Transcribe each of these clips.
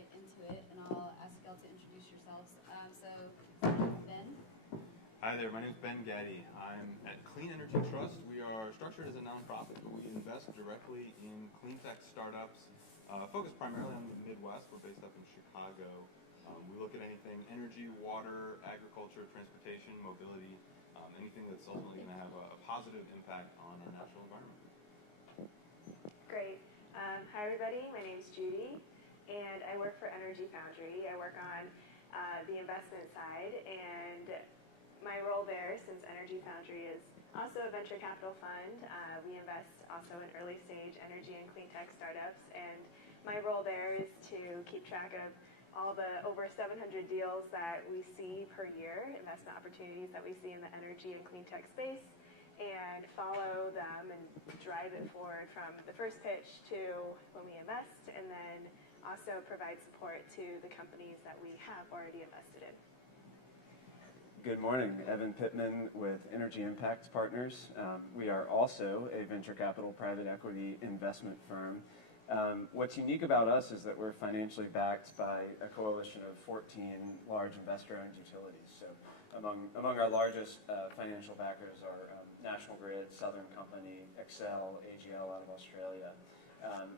right into it, and I'll ask y'all to introduce yourselves. So, Ben. Hi there, my name is Ben Gaddy. I'm at Clean Energy Trust. We are structured as a nonprofit, but we invest directly in clean tech startups, focused primarily on the Midwest. We're based up in Chicago. We look at anything energy, water, agriculture, transportation, mobility, anything that's ultimately going to have a positive impact on our natural environment. Great. Hi, everybody. My name is Judy, and I work for Energy Foundry. I work on the investment side, and my role there, since Energy Foundry is also a venture capital fund, we invest also in early stage energy and clean tech startups, and my role there is to keep track of all the over 700 deals that we see per year, investment opportunities that we see in the energy and clean tech space, and follow them and drive it forward from the first pitch to when we invest, and then also provide support to the companies that we have already invested in. Good morning, Evan Pittman with Energy Impact Partners. We are also a venture capital private equity investment firm. What's unique about us is that we're financially backed by a coalition of 14 large investor-owned utilities. So among our largest financial backers are National Grid, Southern Company, Excel, AGL out of Australia.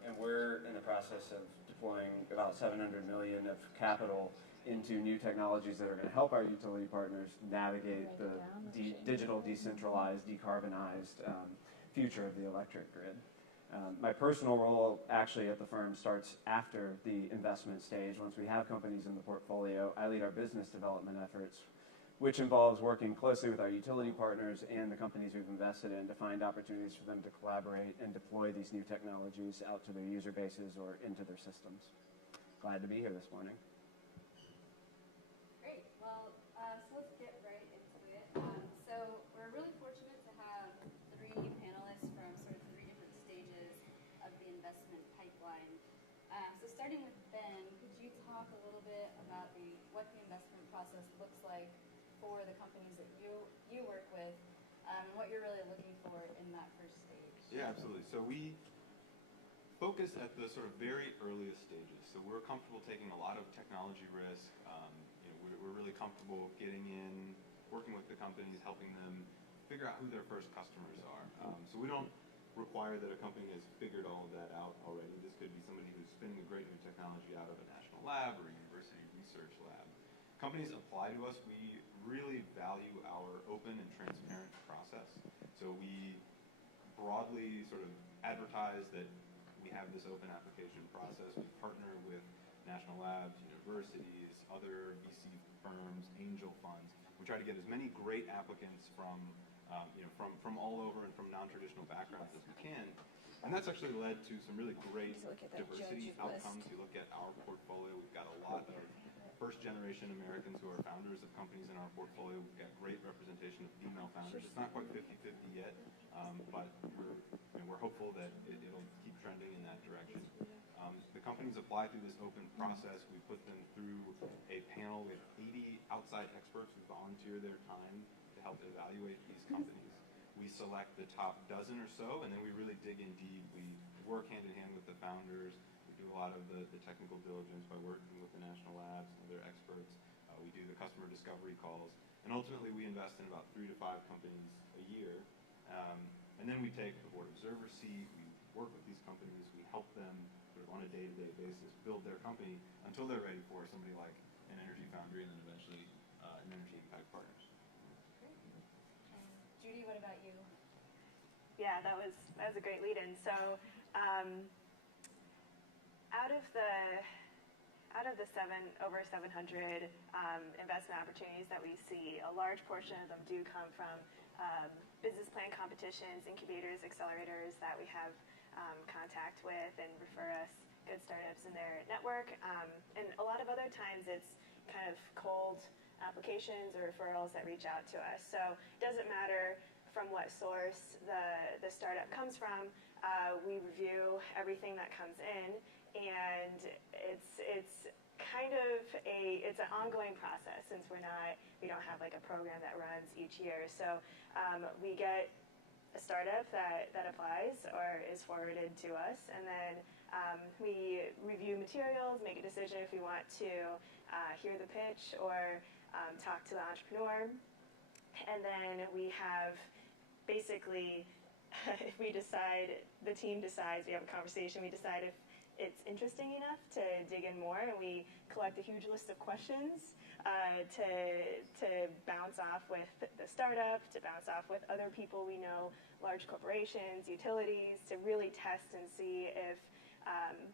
And we're in the process of deploying about $700 million of capital into new technologies that are going to help our utility partners navigate the digital, decentralized, decarbonized future of the electric grid. My personal role actually at the firm starts after the investment stage. Once we have companies in the portfolio, I lead our business development efforts, which involves working closely with our utility partners and the companies we've invested in to find opportunities for them to collaborate and deploy these new technologies out to their user bases or into their systems. Glad to be here this morning. Great. Well, so let's get right into it. So we're really fortunate to have three panelists from sort of three different stages of the investment pipeline. So starting with Ben, could you talk a little bit about what the investment process looks like for the companies that you work with, and what you're really looking for in that first stage? Yeah, absolutely. So we focus at the sort of very earliest stages. So we're comfortable taking a lot of technology risk. We're really comfortable getting in, working with the companies, helping them figure out who their first customers are. So we don't require that a company has figured all of that out already. This could be somebody who's spinning a great new technology out of a national lab or a university research lab. Companies apply to us. We really value our open and transparent process. So we broadly sort of advertise that we have this open application process. We partner with national labs, universities, other VC firms, angel funds. We try to get as many great applicants from all over and from non-traditional backgrounds as we can. And that's actually led to some really great diversity outcomes. You look at our portfolio, we've got a lot of first-generation Americans who are founders of companies in our portfolio. We've got great representation of female founders. It's not quite 50-50 yet, but we're hopeful that it'll keep trending in that direction. The companies apply through this open process. We put them through a panel with 80 outside experts who volunteer their time to help evaluate these companies. We select the top dozen or so, and then we really dig in deep. We work hand in hand with the founders. We do a lot of the technical diligence by working with the national labs and other experts. We do the customer discovery calls. And ultimately, we invest in about 3 to 5 companies a year. And then we take the board observer seat. We work with these companies. We help them sort of on a day-to-day basis build their company until they're ready for somebody like an Energy Foundry and then eventually an Energy Impact Partners. Great. Judy, what about you? Yeah, that was a great lead-in. So out of the over 700 investment opportunities that we see, a large portion of them do come from business plan competitions, incubators, accelerators that we have contact with and refer us good startups in their network. And a lot of other times it's kind of cold applications or referrals that reach out to us. So it doesn't matter from what source the startup comes from. We review everything that comes in, and it's kind of it's an ongoing process since we don't have like a program that runs each year. So we get a startup that applies or is forwarded to us, and then we review materials, make a decision if we want to hear the pitch or talk to the entrepreneur, and then we have basically, if we decide, the team decides, we have a conversation, we decide if it's interesting enough to dig in more, and we collect a huge list of questions to bounce off with the startup, to bounce off with other people we know, large corporations, utilities, to really test and see if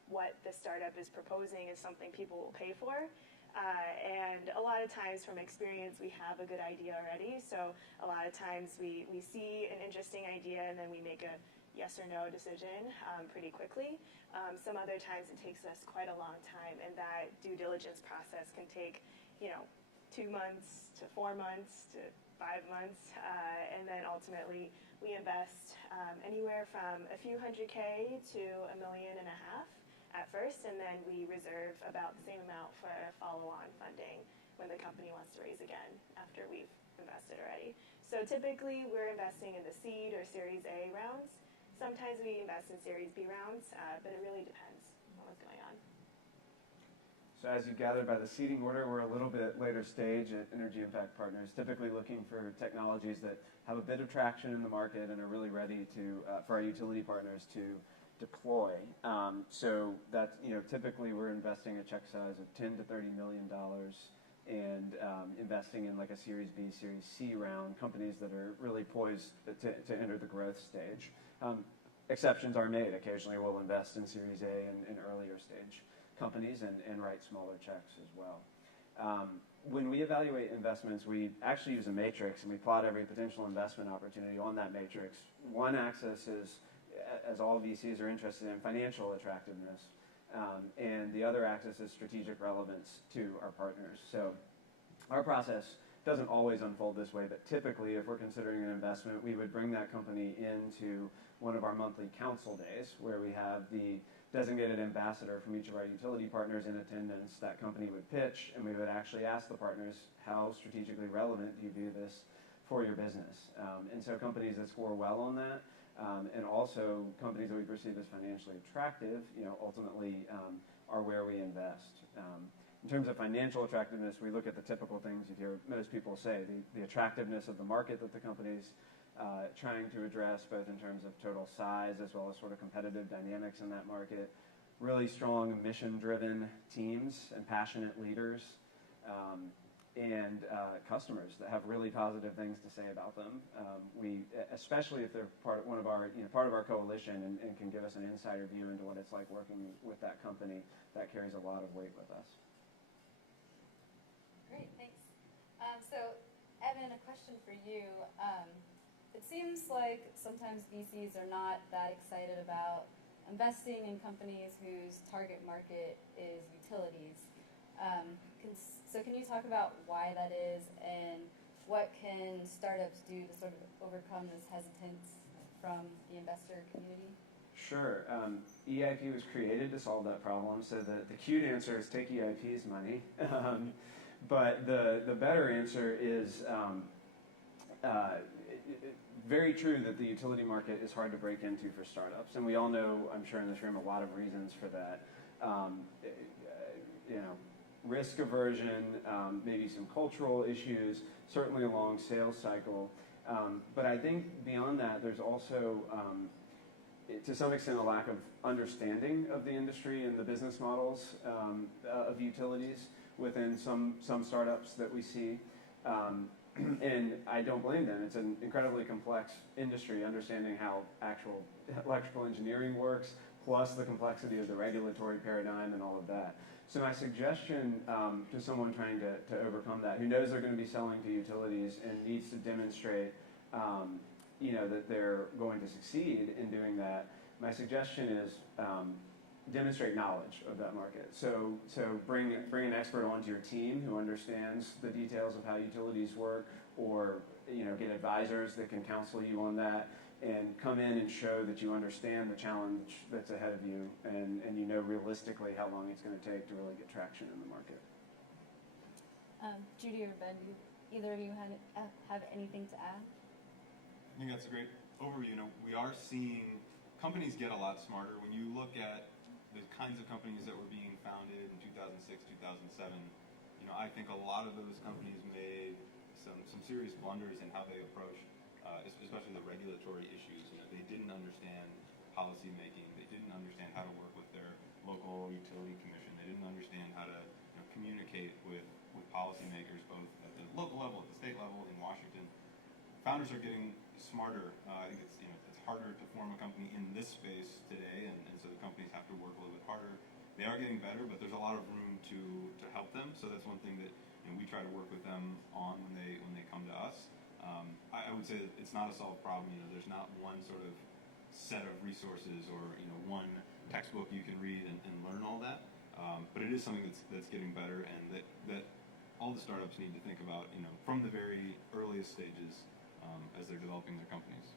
what the startup is proposing is something people will pay for. And a lot of times from experience we have a good idea already, so a lot of times we see an interesting idea and then we make a yes or no decision pretty quickly. Some other times it takes us quite a long time, and that due diligence process can take 2 months to 4 months to 5 months, and then ultimately we invest anywhere from a few $100K to $1.5 million at first, and then we reserve about the same amount for follow-on funding when the company wants to raise again after we've invested already. So typically we're investing in the seed or Series A rounds. Sometimes we invest in Series B rounds, but it really depends on what's going on. So as you gathered by the seating order, we're a little bit later stage at Energy Impact Partners, typically looking for technologies that have a bit of traction in the market and are really ready to for our utility partners to deploy. So that's, typically we're investing a check size of $10 to $30 million and investing in like a Series B, Series C round, companies that are really poised to enter the growth stage. Exceptions are made. Occasionally we'll invest in Series A and earlier stage companies and write smaller checks as well. When we evaluate investments, we actually use a matrix, and we plot every potential investment opportunity on that matrix. One axis is, as all VCs are interested in, financial attractiveness, and the other axis is strategic relevance to our partners. So our process doesn't always unfold this way, but typically if we're considering an investment, we would bring that company into one of our monthly council days where we have the designated ambassador from each of our utility partners in attendance. That company would pitch, and we would actually ask the partners, how strategically relevant do you view this for your business? And so companies that score well on that, and also companies that we perceive as financially attractive, ultimately are where we invest. In terms of financial attractiveness, we look at the typical things you hear most people say, the attractiveness of the market that the company's trying to address, both in terms of total size as well as sort of competitive dynamics in that market, really strong mission-driven teams and passionate leaders, and customers that have really positive things to say about them. We, especially if they're part of our coalition and can give us an insider view into what it's like working with that company, that carries a lot of weight with us. Great, thanks. So, Evan, a question for you. It seems like sometimes VCs are not that excited about investing in companies whose target market is utilities. So can you talk about why that is, and what can startups do to sort of overcome this hesitance from the investor community? Sure. EIP was created to solve that problem, so the cute answer is take EIP's money. But the better answer is very true that the utility market is hard to break into for startups, and we all know, I'm sure in this room, a lot of reasons for that. Risk aversion, maybe some cultural issues, certainly a long sales cycle. But I think beyond that, there's also, to some extent, a lack of understanding of the industry and the business models of utilities within some startups that we see. And I don't blame them. It's an incredibly complex industry, understanding how actual electrical engineering works, plus the complexity of the regulatory paradigm and all of that. So my suggestion to someone trying to overcome that, who knows they're going to be selling to utilities and needs to demonstrate that they're going to succeed in doing that, my suggestion is demonstrate knowledge of that market. So bring an expert onto your team who understands the details of how utilities work, or get advisors that can counsel you on that, and come in and show that you understand the challenge that's ahead of you, and you know realistically how long it's going to take to really get traction in the market. Judy or Ben, do either of you have anything to add? I think that's a great overview, we are seeing companies get a lot smarter. When you look at the kinds of companies that were being founded in 2006, 2007, I think a lot of those companies made some serious blunders in how they approached, especially the regulatory issues. They didn't understand policy making. They didn't understand how to work with their local utility commission. They didn't understand how to communicate with policymakers, both at the local level, at the state level, in Washington. Founders are getting smarter. I think it's harder to form a company in this space today, and so the companies have to work a little bit harder. They are getting better, but there's a lot of room to help them. So that's one thing that we try to work with them on when they come to us. I would say that it's not a solved problem. There's not one sort of set of resources or one textbook you can read and learn all that. But it is something that's getting better, and that all the startups need to think about from the very earliest stages as they're developing their companies.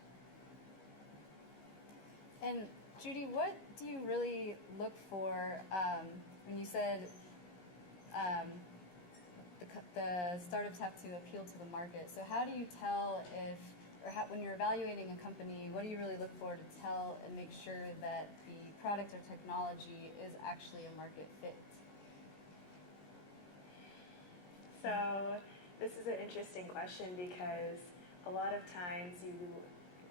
And Judy, what do you really look for when you said the startups have to appeal to the market? So how do you tell when you're evaluating a company, what do you really look for to tell and make sure that the product or technology is actually a market fit? So this is an interesting question because a lot of times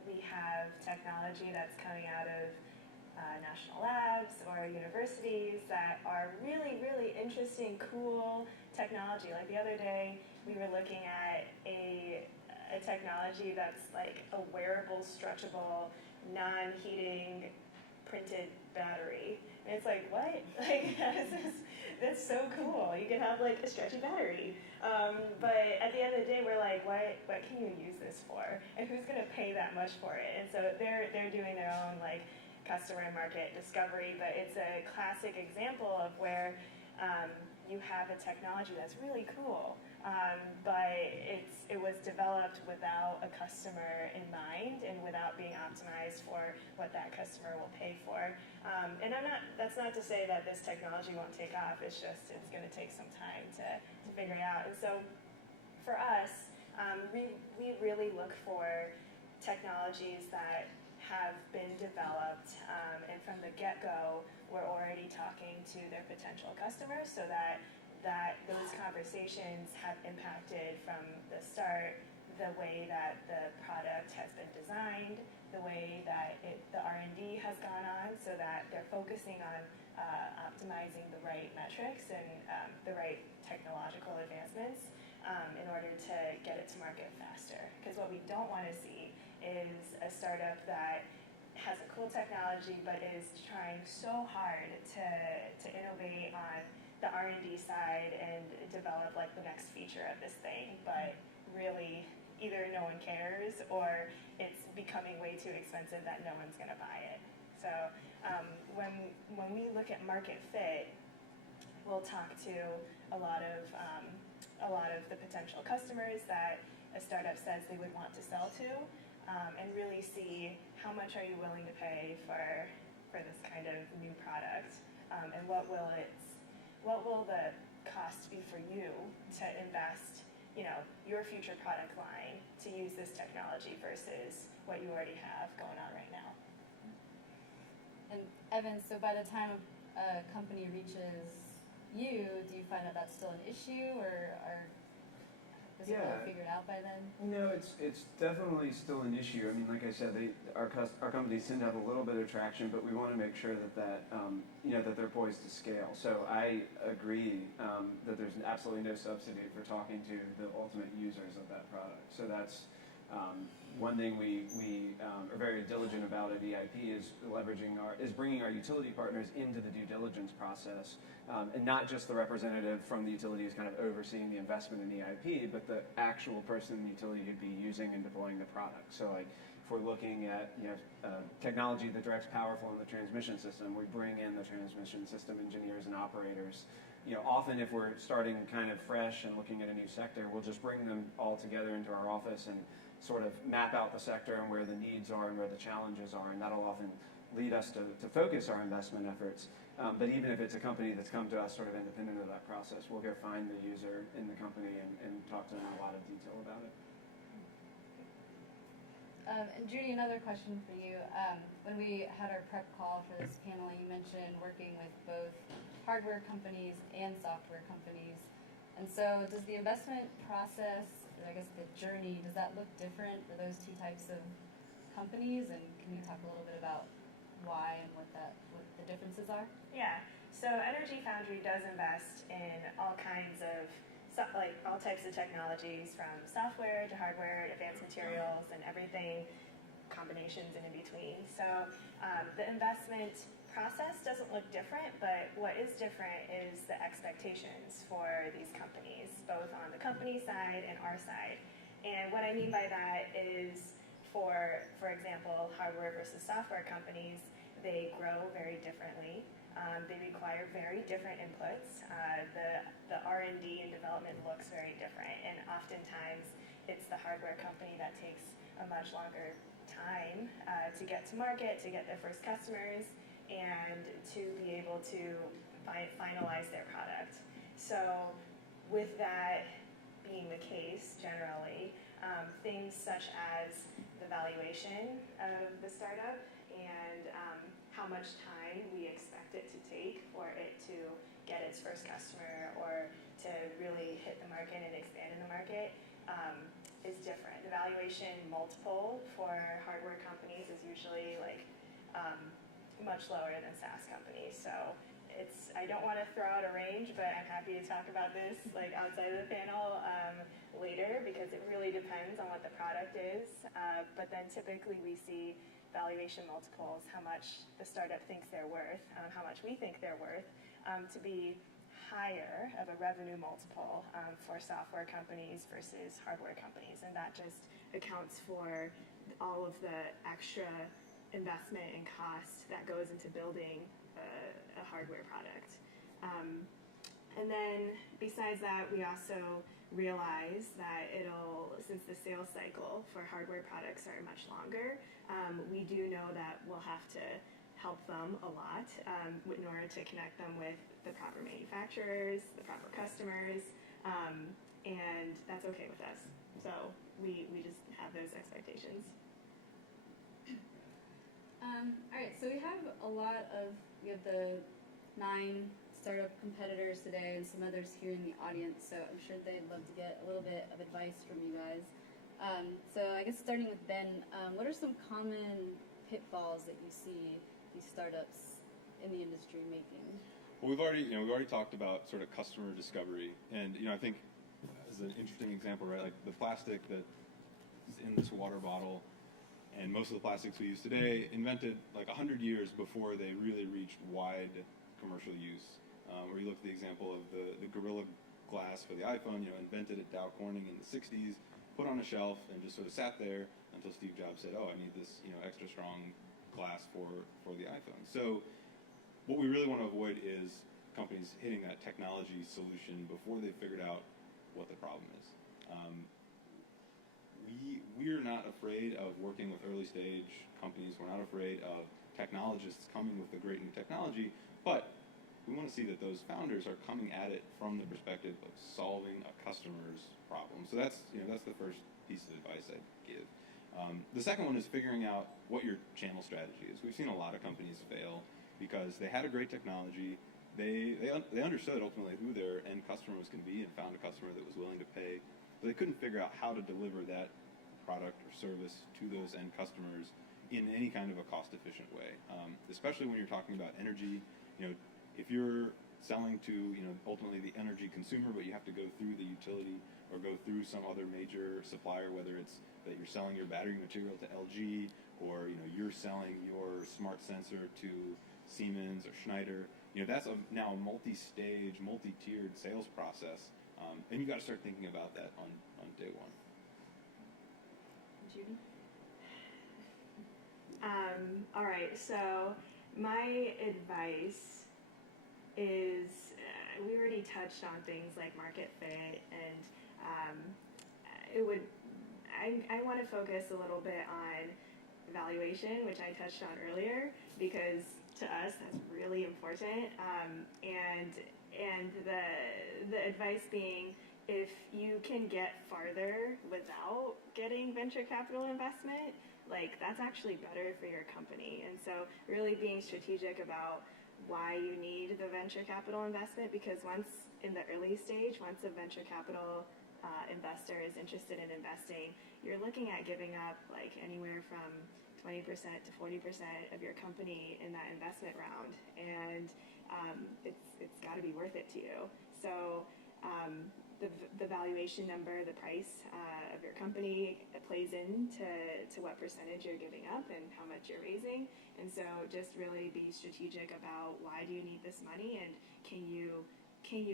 we have technology that's coming out of national labs or universities that are really, really interesting, cool technology. Like the other day, we were looking at a technology that's like a wearable, stretchable, non-heating printed battery. And it's like, what? Like, that's so cool. You can have like a stretchy battery. But at the end of the day, we're like, what can you use this for? And who's going to pay that much for it? And so they're doing their own like customer and market discovery, but it's a classic example of where you have a technology that's really cool, but it was developed without a customer in mind and without being optimized for what that customer will pay for. And that's not to say that this technology won't take off. It's just it's going to take some time to figure it out. And so for us, we really look for technologies that have been developed, and from the get-go, we're already talking to their potential customers so that those conversations have impacted from the start the way that the product has been designed, the way that the R&D has gone on, so that they're focusing on optimizing the right metrics and the right technological advancements in order to get it to market faster. Because what we don't want to see is a startup that has a cool technology but is trying so hard to innovate on the R&D side and develop like the next feature of this thing, but really either no one cares or it's becoming way too expensive that no one's going to buy it. So when we look at market fit, we'll talk to a lot of the potential customers that a startup says they would want to sell to, and really see how much are you willing to pay for this kind of new product, and what will the cost be for you to invest, your future product line to use this technology versus what you already have going on right now. And Evan, so by the time a company reaches you, do you find that that's still an issue, or is it really figured out by then? No, it's definitely still an issue. I mean, like I said, our companies tend to have a little bit of traction, but we want to make sure that they're poised to scale. So I agree that there's absolutely no substitute for talking to the ultimate users of that product. So that's one thing we are very diligent about at EIP is bringing our utility partners into the due diligence process, and not just the representative from the utility who's kind of overseeing the investment in EIP, but the actual person in the utility who'd be using and deploying the product. So like if we're looking at technology that directs power flow in the transmission system, we bring in the transmission system engineers and operators. Often if we're starting kind of fresh and looking at a new sector, we'll just bring them all together into our office and sort of map out the sector and where the needs are and where the challenges are, and that'll often lead us to focus our investment efforts. But even if it's a company that's come to us sort of independent of that process, we'll go find the user in the company and talk to them in a lot of detail about it. And Judy, another question for you. When we had our prep call for this panel, you mentioned working with both hardware companies and software companies. And so does the investment process, or I guess the journey, does that look different for those two types of companies? And can you talk a little bit about why and what the differences are? Yeah, so Energy Foundry does invest in all kinds of, like all types of technologies, from software to hardware, advanced materials, and everything, combinations and in between. So the investment process doesn't look different, but what is different is the expectations for these companies, both on the company side and our side. And what I mean by that is, for example, hardware versus software companies, they grow very differently. They require very different inputs. The R&D and development looks very different, and oftentimes it's the hardware company that takes a much longer time to get to market, to get their first customers, and to be able to finalize their product. So with that being the case, generally, things such as the valuation of the startup and how much time we expect it to take for it to get its first customer or to really hit the market and expand in the market is different. The valuation multiple for hardware companies is usually like much lower than SaaS companies. So I don't want to throw out a range, but I'm happy to talk about this like outside of the panel later, because it really depends on what the product is. But then typically we see valuation multiples, how much the startup thinks they're worth, how much we think they're worth, to be higher of a revenue multiple for software companies versus hardware companies. And that just accounts for all of the extra investment and cost that goes into building a hardware product. And then besides that, we also realize that since the sales cycle for hardware products are much longer, we do know that we'll have to help them a lot in order to connect them with the proper manufacturers, the proper customers, and that's okay with us. So we just have those expectations. All right, so we have the 9 startup competitors today and some others here in the audience, so I'm sure they'd love to get a little bit of advice from you guys. So I guess starting with Ben, what are some common pitfalls that you see these startups in the industry making? Well, we've already talked about sort of customer discovery, and I think as an interesting example, right, like the plastic that is in this water bottle, and most of the plastics we use today invented like 100 years before they really reached wide commercial use. Or you look at the example of the Gorilla Glass for the iPhone, invented at Dow Corning in the 60s, put on a shelf, and just sort of sat there until Steve Jobs said, I need this extra strong glass for the iPhone. So what we really want to avoid is companies hitting that technology solution before they've figured out what the problem is. We're not afraid of working with early stage companies. We're not afraid of technologists coming with the great new technology, but we want to see that those founders are coming at it from the perspective of solving a customer's problem. So that's the first piece of advice I'd give. The second one is figuring out what your channel strategy is. We've seen a lot of companies fail because they had a great technology. They understood ultimately who their end customer was going to be and found a customer that was willing to pay, but they couldn't figure out how to deliver that product or service to those end customers in any kind of a cost-efficient way. Especially when you're talking about energy, if you're selling to ultimately the energy consumer, but you have to go through the utility or go through some other major supplier, whether it's that you're selling your battery material to LG or you're selling your smart sensor to Siemens or Schneider, that's now a multi-stage, multi-tiered sales process, and you got to start thinking about that on day one. Judy? All right, so my advice is, we already touched on things like market fit, and I want to focus a little bit on valuation, which I touched on earlier, because to us that's really important. And the advice being, if you can get farther without getting venture capital investment, like that's actually better for your company. And so really being strategic about why you need the venture capital investment, because once in the early stage, once a venture capital investor is interested in investing, you're looking at giving up like anywhere from 20% to 40% of your company in that investment round, and it's got to be worth it to you. So the valuation number, the price of your company, it plays into what percentage you're giving up and how much you're raising. And so just really be strategic about why do you need this money, and can you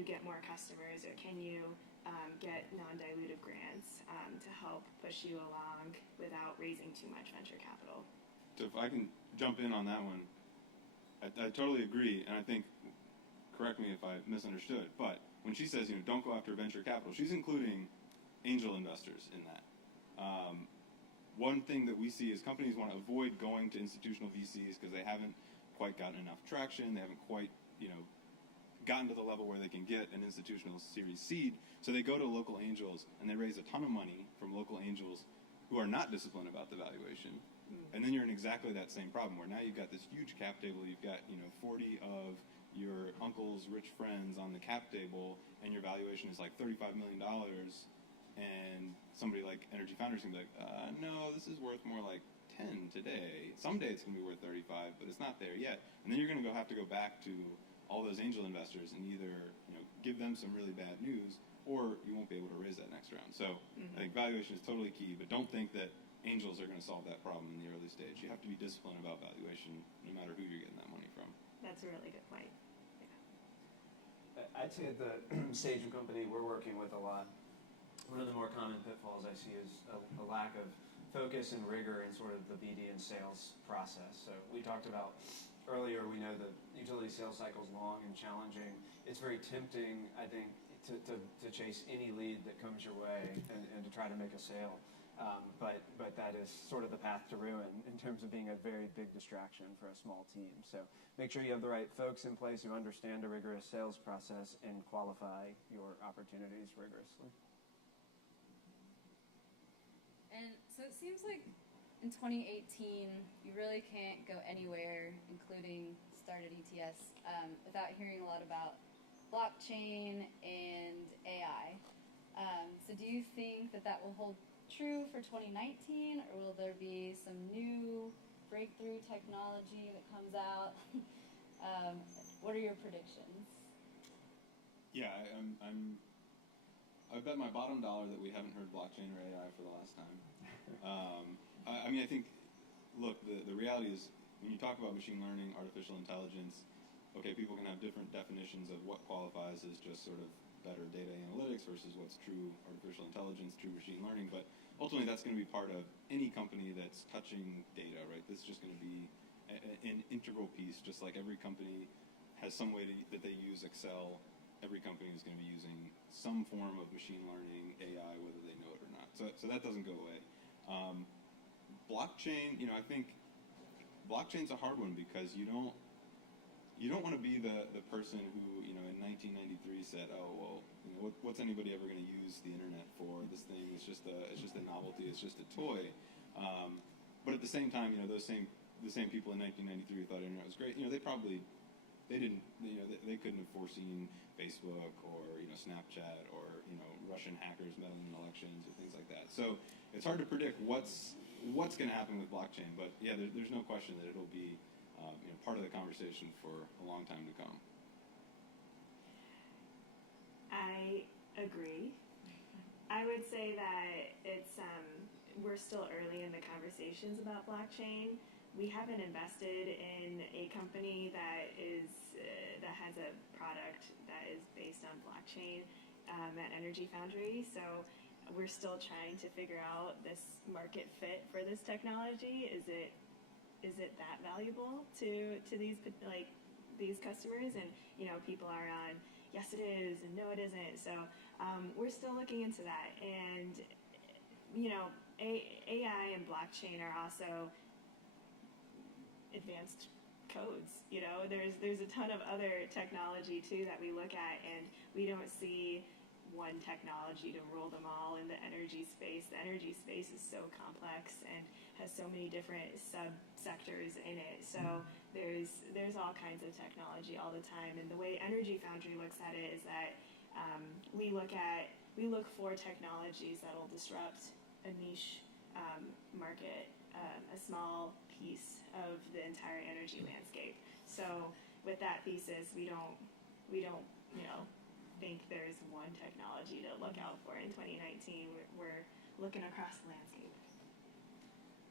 get more customers, or can you get non-dilutive grants to help push you along without raising too much venture capital. So if I can jump in on that one, I totally agree, and I think, correct me if I misunderstood, but when she says, don't go after venture capital, she's including angel investors in that. One thing that we see is companies want to avoid going to institutional VCs because they haven't quite gotten enough traction, they haven't quite, gotten to the level where they can get an institutional Series seed, so they go to local angels and they raise a ton of money from local angels who are not disciplined about the valuation. And then you're in exactly that same problem where now you've got this huge cap table, you've got 40 of your uncle's rich friends on the cap table, and your valuation is like $35 million, and somebody like Energy Founders can be like, no, this is worth more like 10 today. Someday it's going to be worth 35, but it's not there yet. And then you're going to have to go back to all those angel investors and either give them some really bad news, or you won't be able to raise that next round. So I think valuation is totally key, but don't think that angels are going to solve that problem in the early stage. You have to be disciplined about valuation no matter who you're getting that money from. That's a really good point. I'd say at the stage of company we're working with a lot, one of the more common pitfalls I see is a lack of focus and rigor in sort of the BD and sales process. So we talked about earlier, we know the utility sales cycle is long and challenging. It's very tempting, I think, to chase any lead that comes your way and to try to make a sale. But that is sort of the path to ruin in terms of being a very big distraction for a small team. So make sure you have the right folks in place who understand a rigorous sales process and qualify your opportunities rigorously. And so it seems like in 2018, you really can't go anywhere, including start at ETS, without hearing a lot about blockchain and AI. So do you think that will hold true for 2019, or will there be some new breakthrough technology that comes out? What are your predictions? Yeah, I bet my bottom dollar that we haven't heard blockchain or AI for the last time. I think, look, the reality is when you talk about machine learning, artificial intelligence, okay, people can have different definitions of what qualifies as just sort of better data analytics versus what's true artificial intelligence, true machine learning, but ultimately that's going to be part of any company that's touching data, right? This is just going to be an integral piece, just like every company has some way that they use Excel. Every company is going to be using some form of machine learning, AI, whether they know it or not. So that doesn't go away. Blockchain, I think blockchain's a hard one because you don't want to be the person who, in 1993 said, oh, well, what's anybody ever going to use the internet for? This thing is just a novelty. It's just a toy. But at the same time, the same people in 1993 who thought internet was great, they couldn't have foreseen Facebook or Snapchat or Russian hackers meddling in elections or things like that. So it's hard to predict what's going to happen with blockchain. But yeah, there's no question that it'll be part of the conversation for a long time to come. I agree. I would say that it's we're still early in the conversations about blockchain. We haven't invested in a company that has a product that is based on blockchain at Energy Foundry. So we're still trying to figure out this market fit for this technology. Is it that valuable to these customers? And people are on yes it is and no it isn't. So we're still looking into that. And AI and blockchain are also advanced codes. There's a ton of other technology too that we look at, and we don't see one technology to rule them all in the energy space. The energy space is so complex and has so many different subsectors in it. So there's all kinds of technology all the time. And the way Energy Foundry looks at it is that we look for technologies that will disrupt a niche market, a small piece of the entire energy landscape. So with that thesis, we don't think there's one technology to look out for in 2019. We're looking across the landscape.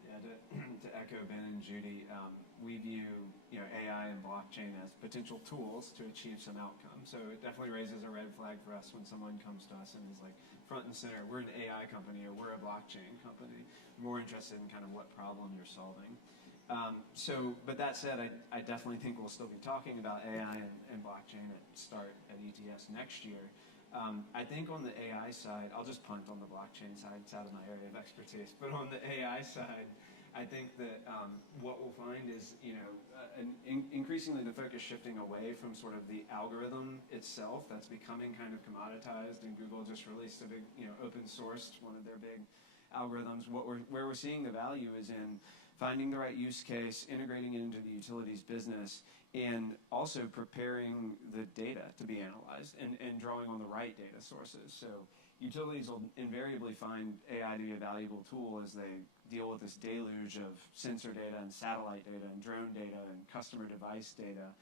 Yeah, to echo Ben and Judy, we view AI and blockchain as potential tools to achieve some outcomes. So it definitely raises a red flag for us when someone comes to us and is like front and center, we're an AI company or we're a blockchain company. We're more interested in kind of what problem you're solving. But that said, I definitely think we'll still be talking about AI and blockchain at start at ETS next year. I think on the AI side, I'll just punt on the blockchain side, it's out of my area of expertise, but on the AI side, I think that what we'll find is, increasingly the focus shifting away from sort of the algorithm itself that's becoming kind of commoditized, and Google just released a big, open sourced one of their big algorithms. Where we're seeing the value is in finding the right use case, integrating it into the utilities business, and also preparing the data to be analyzed and drawing on the right data sources. So utilities will invariably find AI to be a valuable tool as they deal with this deluge of sensor data and satellite data and drone data and customer device data.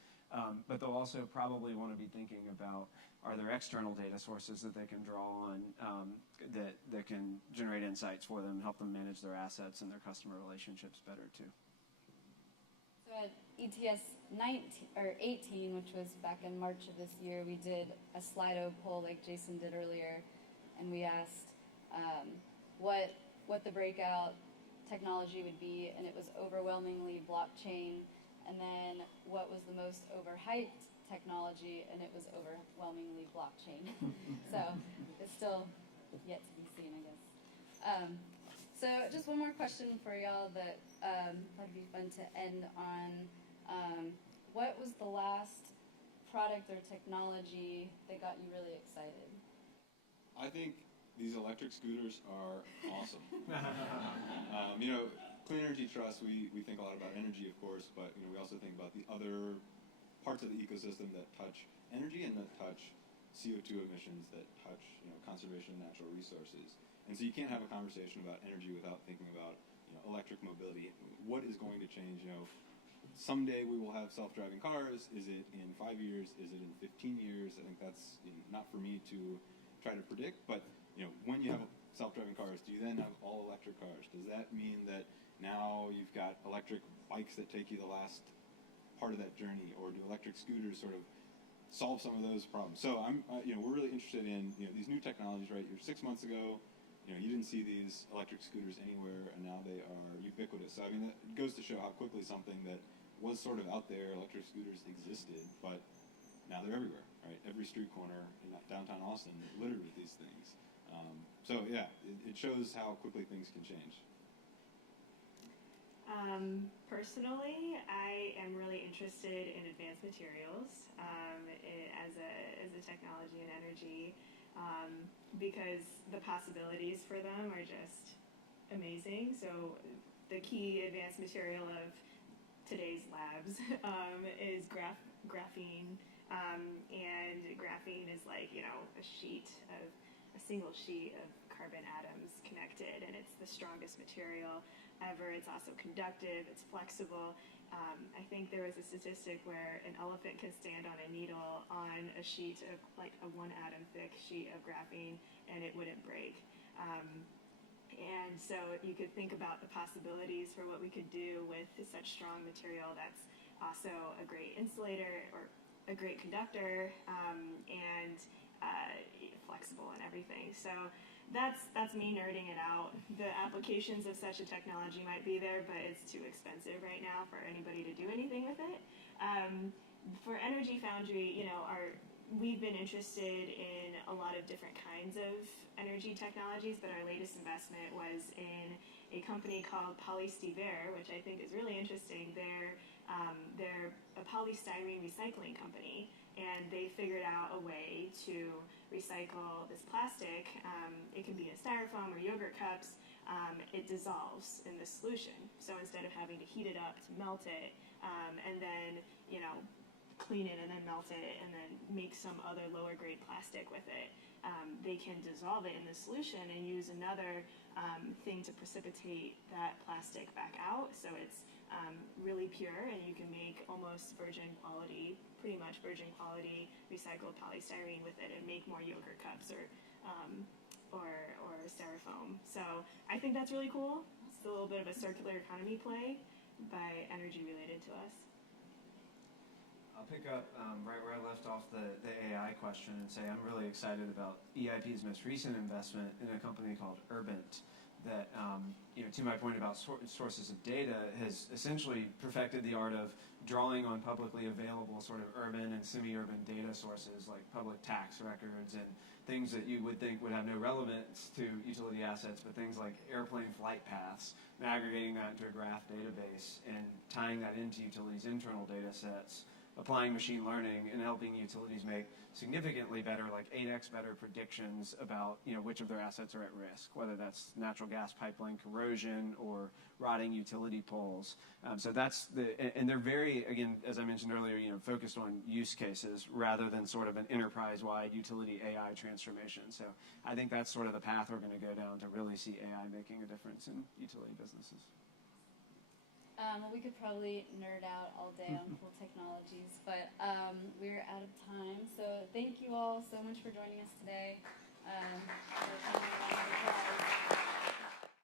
But they'll also probably want to be thinking about, are there external data sources that they can draw on that can generate insights for them and help them manage their assets and their customer relationships better too. So at ETS 18, which was back in March of this year, we did a Slido poll like Jason did earlier, and we asked what the breakout technology would be, and it was overwhelmingly blockchain. And then what was the most overhyped technology, and it was overwhelmingly blockchain. So it's still yet to be seen, I guess. So just one more question for y'all that would be fun to end on. What was the last product or technology that got you really excited? I think these electric scooters are awesome. Clean Energy Trust, we think a lot about energy, of course, but we also think about the other parts of the ecosystem that touch energy and that touch CO2 emissions, that touch conservation of natural resources. And so you can't have a conversation about energy without thinking about electric mobility. What is going to change? Someday we will have self-driving cars. Is it in 5 years? Is it in 15 years? I think that's not for me to try to predict, but when you have self-driving cars, do you then have all electric cars? Does that mean that now you've got electric bikes that take you the last part of that journey, or do electric scooters sort of solve some of those problems? So we're really interested in these new technologies. Right, 6 months ago, you didn't see these electric scooters anywhere, and now they are ubiquitous. So that goes to show how quickly something that was sort of out there, electric scooters existed, but now they're everywhere. Right, every street corner in downtown Austin is littered with these things. It shows how quickly things can change. Personally, I am really interested in advanced materials as a technology and energy because the possibilities for them are just amazing. So the key advanced material of today's labs is graphene, and graphene is like a single sheet of carbon atoms connected, and it's the strongest material ever. It's also conductive, it's flexible. I think there was a statistic where an elephant can stand on a needle on a sheet of like a 1 atom thick sheet of graphene and it wouldn't break. And so you could think about the possibilities for what we could do with such strong material that's also a great insulator or a great conductor and flexible and everything. So that's me nerding it out. The applications of such a technology might be there, but it's too expensive right now for anybody to do anything with it. For Energy Foundry, we've been interested in a lot of different kinds of energy technologies, but our latest investment was in a company called Polystyrene, which I think is really interesting. They're a polystyrene recycling company, and they figured out a way to recycle this plastic. It can be in styrofoam or yogurt cups. It dissolves in the solution. So instead of having to heat it up to melt it, and then, clean it and then melt it and then make some other lower grade plastic with it, they can dissolve it in the solution and use another thing to precipitate that plastic back out. So it's really pure, and you can make almost virgin quality, pretty much virgin quality recycled polystyrene with it and make more yogurt cups or styrofoam. So I think that's really cool. It's a little bit of a circular economy play by energy related to us. I'll pick up right where I left off the AI question and say I'm really excited about EIP's most recent investment in a company called Urbint that, to my point about sources of data, has essentially perfected the art of drawing on publicly available sort of urban and semi-urban data sources like public tax records and things that you would think would have no relevance to utility assets, but things like airplane flight paths, and aggregating that into a graph database and tying that into utilities' internal data sets, applying machine learning and helping utilities make significantly better, like 8x better predictions about which of their assets are at risk, whether that's natural gas pipeline corrosion or rotting utility poles. So that's and they're very, again, as I mentioned earlier, focused on use cases rather than sort of an enterprise-wide utility AI transformation. So I think that's sort of the path we're going to go down to really see AI making a difference in utility businesses. We could probably nerd out all day on cool technologies, but we're out of time. So thank you all so much for joining us today.